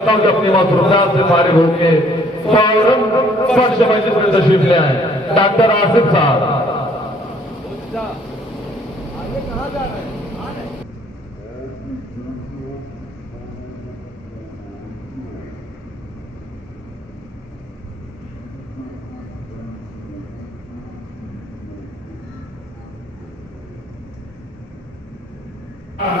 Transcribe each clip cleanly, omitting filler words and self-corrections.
اپنی مصروفیات سے فارغ ہو کے فوراً فرش مجلس میں تشریف لے آئے ڈاکٹر آصف صاحب. آگے کہاں جا رہے ہیں؟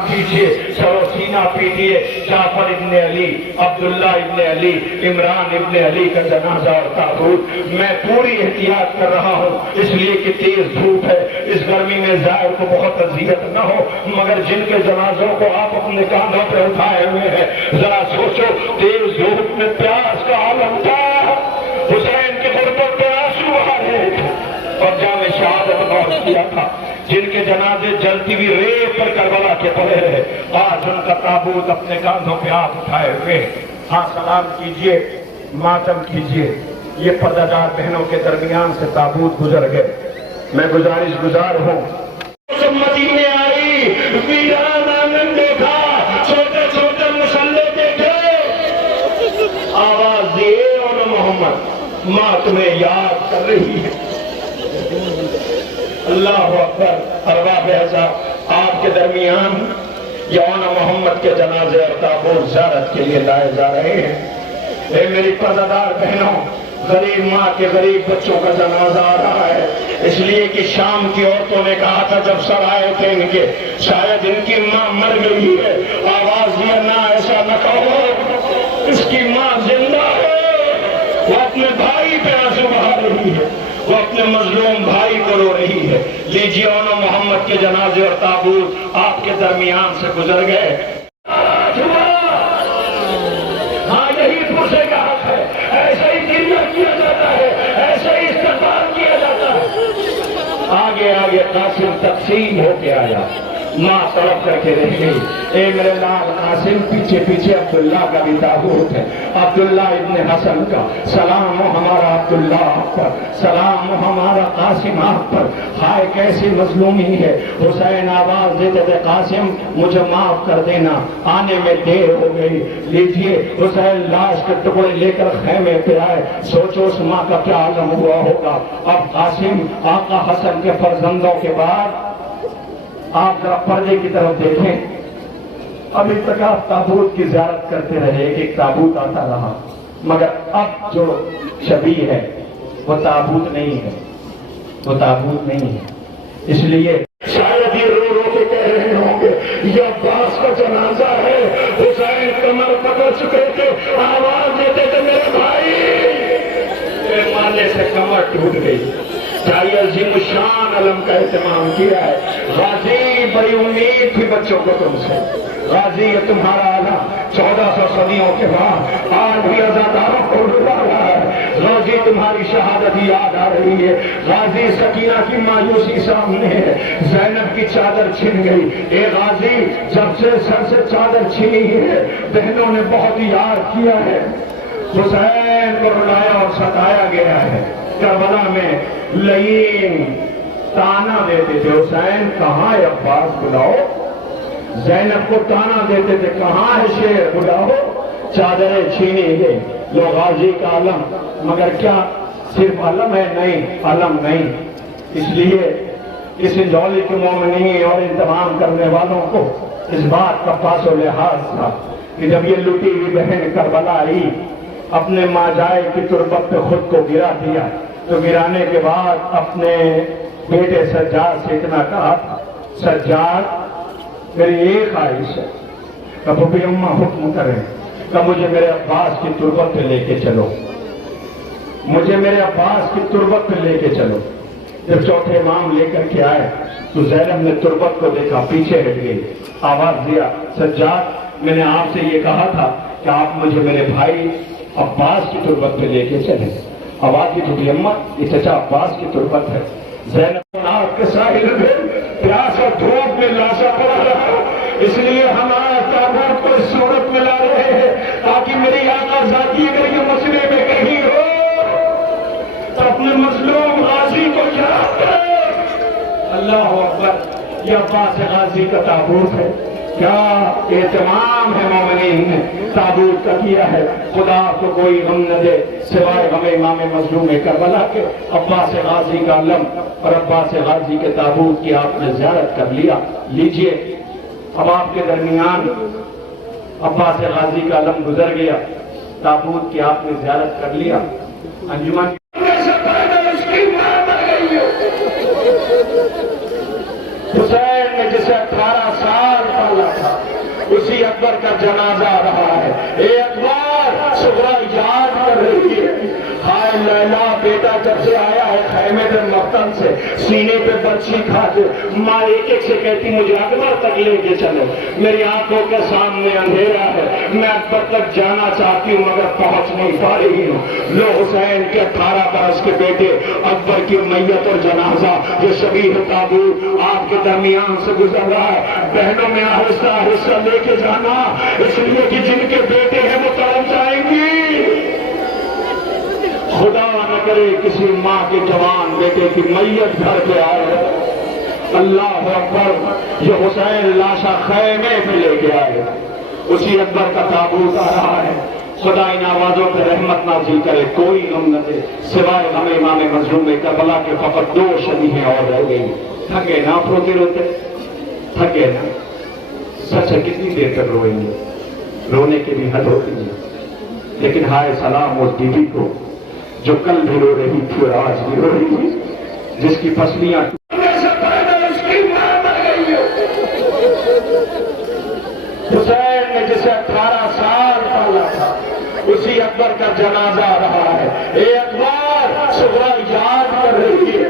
کیجیے سرو سینہ پیٹیے جعفر ابن علی، عبداللہ ابن علی، عمران ابن علی کا جنازہ اور تابوت. میں پوری احتیاط کر رہا ہوں اس لیے کہ تیز دھوپ ہے، اس گرمی میں زائر کو بہت اذیت نہ ہو، مگر جن کے جنازوں کو آپ اپنے کاندھوں پہ اٹھائے ہوئے ہیں ذرا سوچو تیز دھوپ میں پیاس کا عالم تھا، حسین کے غربت پہ آنسو آ رہے تھے اور جامِ شہادت نوش کیا تھا. جن کے جنازے جلتی ہوئی ریت پر کربلا کے پڑے رہے، آج ان کا تابوت اپنے کاندھوں پہ آپ اٹھائے ہوئے. ہاں سلام کیجئے، ماتم کیجئے. یہ پردہ دار بہنوں کے درمیان سے تابوت گزر گئے. میں گزارش گزار ہوں، مدینے آئی، ویران آنگن دیکھا، چھوٹے چھوٹے مسلح دیکھے، آواز دیے اور محمد ماں تمہیں یاد کر رہی ہے. اللہ اکبر. ارباب اعزاز آپ کے درمیان یون محمد کے جنازے اور تابوت زیارت کے لیے لائے جا رہے ہیں. اے میری پردہ بہنوں، غریب ماں کے غریب بچوں کا جنازہ آ رہا ہے، اس لیے کہ شام کی عورتوں نے کہا تھا جب سر آئے تھے ان کے شاید ان کی ماں مر گئی ہے. آواز دیا نہ ایسا نہ کہو، اس کی ماں زندہ ہے، وہ اپنے بھائی پہ آنسو بہا رہی ہے، وہ اپنے مظلوم بھائی کو رو رہی ہے. لیجیے اونو محمد کے جنازے اور تابوت آپ کے درمیان سے گزر گئے. ہاں یہی پوچھے کا حق ہے، ایسا ہی گریہ کیا جاتا ہے، ایسا ہی استقبال کیا جاتا ہے. آگے آگے قاسم تقسیم ہو کے آیا، ماں طرف کر کے رہ گئی. اے میرے لال قاسم، پیچھے پیچھے عبداللہ کا بھی تابوت ہے، عبداللہ ابن حسن کا. سلام ہو ہمارا عبداللہ آپ پر، سلام ہو ہمارا قاسم آپ پر. ہائے کیسی مظلومی ہے. حسین آواز دیتے تھے قاسم مجھے معاف کر دینا، آنے میں دیر ہو گئی. لیجیے حسین لاش کے ٹکڑے لے کر خیمے پہ آئے. سوچو اس ماں کا کیا عالم ہوا ہوگا. اب قاسم آقا حسن کے فرزندوں کے بعد آپ ذرا پردے کی طرف دیکھیں. ابھی تک آپ تابوت کی زیارت کرتے رہے، ایک تابوت آتا رہا، مگر اب جو شبیہ ہے وہ تابوت نہیں ہے، وہ تابوت نہیں ہے. اس لیے شاید یہ رو رو کے کہہ رہے ہوں گے یہ عباس کا جنازہ ہے. حسین کمر پکڑ چکے تھے، آواز دیتے تھے میرے بھائی. میرے مارنے سے کمر ٹوٹ گئی. چاہیے عظیم الشان علم کا اہتمام کیا ہے. غازی بڑی امید تھی بچوں کو تم سے. غازی یہ تمہارا علم 1400 صدیوں کے بعد آج بھی عزاداروں کو ڈبا رہا ہے. غازی تمہاری شہادت یاد آ رہی ہے. غازی سکینہ کی مایوسی سامنے ہے، زینب کی چادر چھن گئی. اے غازی جب سے سر سے چادر چھنی ہے بہنوں نے بہت یاد کیا ہے. حسین کو رلایا اور ستایا گیا ہے. کربلا میں لئیم تانا دیتے تھے، حسین کہاں ہے عباس بلاؤ. زینب کو تانا دیتے تھے کہاں ہے شیر بلاؤ. چادریں چھینی گئی. لو غازی کا علم، مگر کیا صرف علم ہے؟ نہیں، علم نہیں. اس لیے اس انجولی کے مومنین اور انتظام کرنے والوں کو اس بات کا پاس و لحاظ تھا کہ جب یہ لٹی ہوئی بہن کربلا آئی اپنے ماجائے کی تربت پہ خود کو گرا دیا، تو گرانے کے بعد اپنے بیٹے سجاد سے اتنا کہا، سجاد میری ایک خواہش ہے کہ پھوپھی اماں حکم کریں کہ مجھے میرے عباس کی تربت پہ لے کے چلو، مجھے میرے عباس کی تربت پہ لے کے چلو. جب چوتھے امام لے کر کے آئے تو زینب نے تربت کو دیکھا، پیچھے ہٹ گئی. آواز دیا، سجاد میں نے آپ سے یہ کہا تھا کہ آپ مجھے میرے بھائی عباس کی تربت پہ لے کے چلیں. آواز کی پھوپھی اماں یہ چچا عباس کی تربت ہے. زینب ناک کے ساحل میں پیاس اور دھوپ میں لاشا پڑا رہا، اس لیے ہمارا تابوت کو اس صورت میں لا رہے ہیں تاکہ میری آقا ذاتی اگر یہ مسئلے میں کہیں ہو تو اپنے مظلوم غازی کو یاد کرے. اللہ اکبر. یہ عباس غازی کا تابوت ہے، کیا اہتمام ہے مومنین نے تابوت کا کیا ہے. خدا کو کوئی غم نہ دے سوائے غم امام مظلوم کربلا کے. عباس غازی کا علم اور عباس غازی کے تابوت کی آپ نے زیارت کر لیا. لیجئے اب آپ کے درمیان عباس غازی کا علم گزر گیا, تابوت کی آپ نے زیارت کر لیا. انجمن حسین نے جسے 18 سال پالا تھا اسی اکبر کا جنازہ رہا ہے. اے اکبر صغرا یاد کر رہی ہے. ہائے لیلا بیٹا جب سے آیا ہے خیمے میں مقتل سے سینے پہ برچھی کھاتے ماں ایک ایک سے کہتی مجھے اکبر تک لے کے چلو. میری آنکھوں کے سامنے اندھیرا ہے, میں اکبر تک جانا چاہتی ہوں مگر پہنچ نہیں پا رہی ہوں. لو حسین کے 18 برس کے بیٹے اکبر کی میت اور جنازہ یہ شبیہ تابوت آپ کے درمیان سے گزر رہا ہے. بہنوں میں آہستہ آہستہ لے کے جانا, اس لیے کہ جن کے بیٹے ہیں وہ تڑپ جائیں گی. خدا نہ کرے کسی ماں کے جوان بیٹے کی میت گھر پہ آئے. اللہ اکبر, یہ حسین لاشا خیمے میں لے کے آئے. اسی اکبر کا تابوت آ رہا ہے. خدا ان آوازوں پہ رحمت نازل کرے, کوئی غم نہ دے سوائے غم امام مظلوم کربلا کے. فقط 2 شبیہیں اور رہ گئی. تھکے نہ روتے روتے, تھکے نہ. سچ ہے کتنی دیر تک روئیں گے, رونے کی بھی حد ہوتی ہے. لیکن ہائے سلام اس بیوی کو جو کل بھی رو رہی تھی اور آج بھی رو رہی تھی, جس کی پسلیاں حسین نے جسے 18 سال پالا تھا اسی اکبر کا جنازہ رہا ہے. اے اکبر صغرا یاد کر رہی ہے.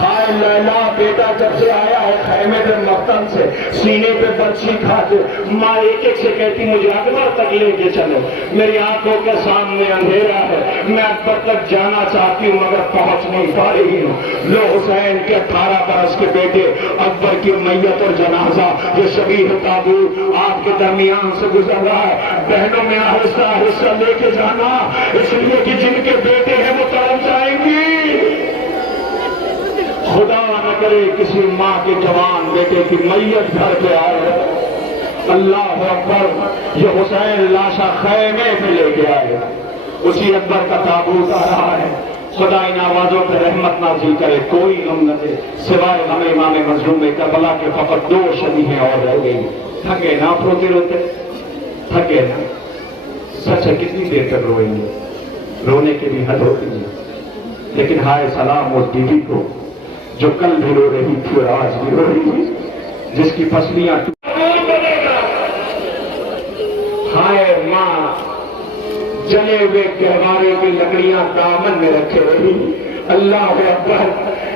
ہائے لیلا بیٹا جب سے آیا ہے خیمے میں مقتل سے سینے پہ برچھی کھاتے ماں ایک ایک سے کہتی مجھے اکبر تک لے کے چلو. میری آنکھوں کے سامنے اندھیرا ہے, میں اکبر تک جانا چاہتی ہوں مگر پہنچ نہیں پا رہی ہوں. لو حسین کے 18 برس کے بیٹے اکبر کی میت اور جنازہ یہ شبیہ تابوت آپ کے درمیان سے گزر رہا ہے. بہنوں میں آہستہ آہستہ لے کے جانا, اس لیے کہ جن کے بیٹے ہیں وہ تڑپ جائیں گی. خدا نہ کرے کسی ماں کے جوان بیٹے کی میت گھر پہ آئے. اللہ اکبر, یہ حسین لاشا خیمے میں لے کے آئے. اسی اکبر کا تابوت آ رہا ہے. خدا ان آوازوں پہ رحمت نازل کرے, کوئی غم نہ دے سوائے غم امام مظلوم کربلا کے. فقط 2 شبیہیں اور رہ گئی. تھکے نہ روتے روتے, تھکے نہ. سچ ہے کتنی دیر تک روئیں گے, رونے کی بھی حد ہوتی ہے. لیکن ہائے سلام اس بیوی کو جو کل بھی رو رہی تھی اور آج بھی رو رہی تھی, جس کی پسلیاں ہائے ماں جلے ہوئے گہوارے کی لکڑیاں دامن میں رکھے رہی. اللہ اکبر,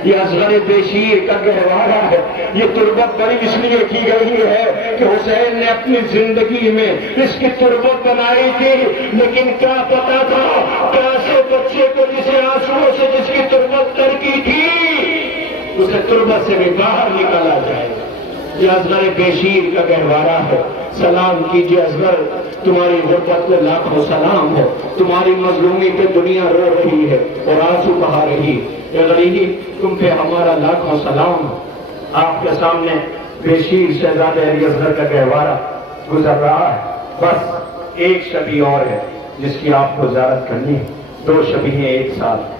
یہ اصغر بشیر کا گہوارہ ہے. یہ تربت بڑی اس لیے کی گئی ہے کہ حسین نے اپنی زندگی میں اس کی تربت بنائی تھی, لیکن کیا پتا تھا پیاسے بچے کو جسے آنسوؤں سے جس کی تربت کر کی تھی اسے تربت سے بھی باہر نکالا جائے. یہ اصغر بشیر کا گہوارہ ہے. سلام کیجئے اصغر, تمہاری غربت کو لاکھوں سلام ہے. تمہاری مظلومی پہ دنیا رو رہی ہے اور آنسو بہا رہی. اے غریبی تم پہ ہمارا لاکھوں سلام. آپ کے سامنے بشیر شہزادہ علی اصغر کا گہوارہ گزر رہا ہے. بس ایک شبی اور ہے جس کی آپ کو زیارت کرنی ہے. 2 شبیہیں ایک ساتھ.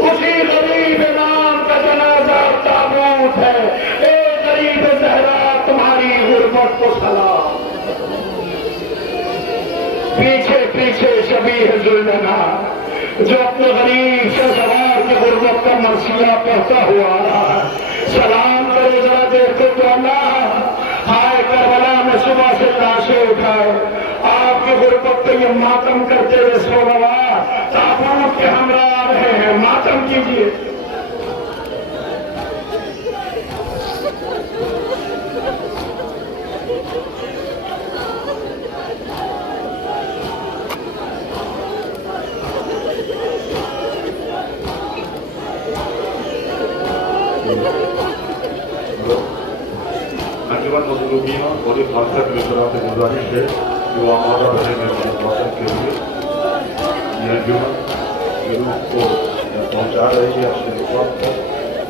اسی غریب امام کا جنازہ تابوت ہے. اے غریب زہرا تمہاری غربت کو سلام. پیچھے پیچھے شبیہ ذوالجنا جو اپنے غریب سے سوار کی غربت کا مرثیہ پڑھتا ہوا آ رہا ہے. سلام کرے ذرا دیکھو تو اللہ. ہائے کربلا میں صبح سے لاشیں اٹھائے, آپ کی غربت پہ یہ ماتم کرتے ہوئے سو گوا تابوت کے ہمراہ آ رہے ہیں. ماتم کیجیے. انجمن مظلومین اور ایک مقصد میں سے گزارش ہے کہ وہ ہمارا رہے گا مقصد کے لیے یہ انجمن روح کو پہنچا رہی ہے اپنے وقت